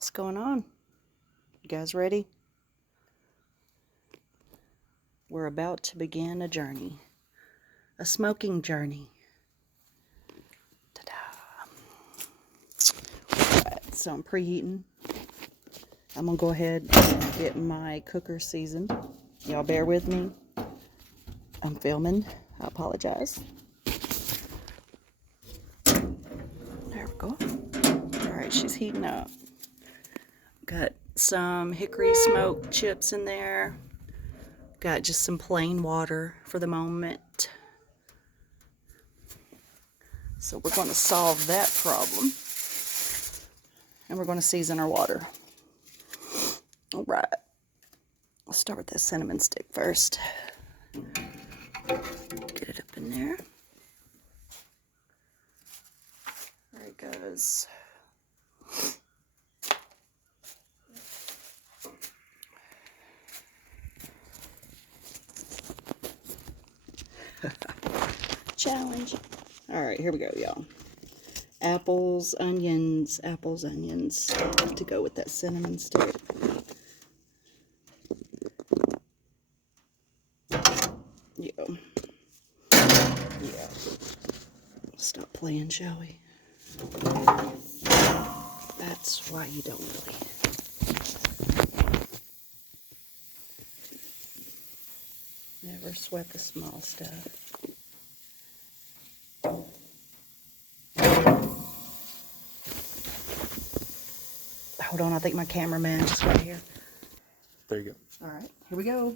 What's going on? You guys ready? We're about to begin a journey. A smoking journey. Ta-da! Alright, so I'm preheating. I'm gonna go ahead and get my cooker seasoned. Y'all bear with me. I'm filming. I apologize. There we go. Alright, she's heating up. Got some hickory smoked chips in there. Got just some plain water for the moment. So we're going to solve that problem. And we're going to season our water. All right. Let's start with this cinnamon stick first. Get it up in there. There it goes. Challenge. All right, here we go, y'all. Apples, onions to go with that cinnamon stick. Yeah. Stop playing, shall we? That's why you don't really. Never sweat the small stuff. Hold on, I think my cameraman is right here. There you go. All right, here we go.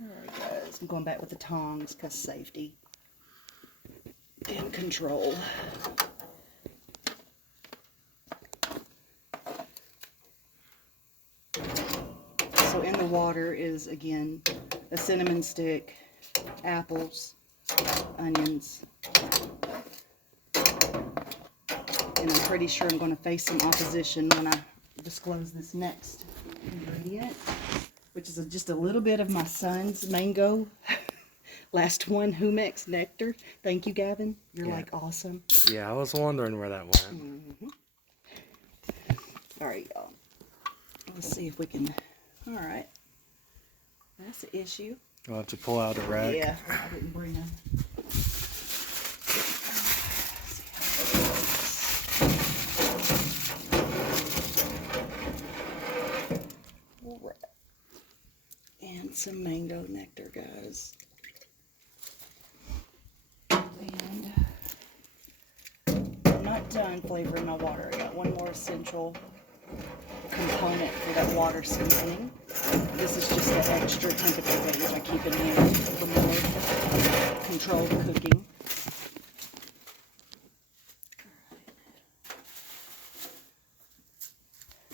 All right, guys, I'm going back with the tongs because safety and control. So in the water is, again, a cinnamon stick, apples, onions, and I'm pretty sure I'm going to face some opposition when I disclose this next ingredient, which is just a little bit of my son's mango last one humex nectar. Thank you, Gavin. You're like awesome. Yeah, I was wondering where that went. All right, y'all. Let's see if we can. All right. That's the issue. I'll have to pull out a rag. Yeah, I didn't bring them. And some mango nectar, guys. And I'm not done flavoring my water. I got one more essential component for that water seasoning. This is just the extra temperature range I keep in here for more controlled cooking.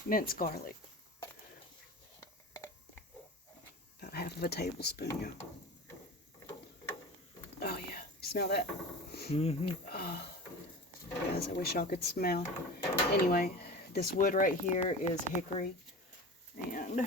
Minced garlic. About half of a tablespoon, y'all. Oh yeah, you smell that? Mm-hmm. Oh, guys, I wish y'all could smell. Anyway, this wood right here is hickory, and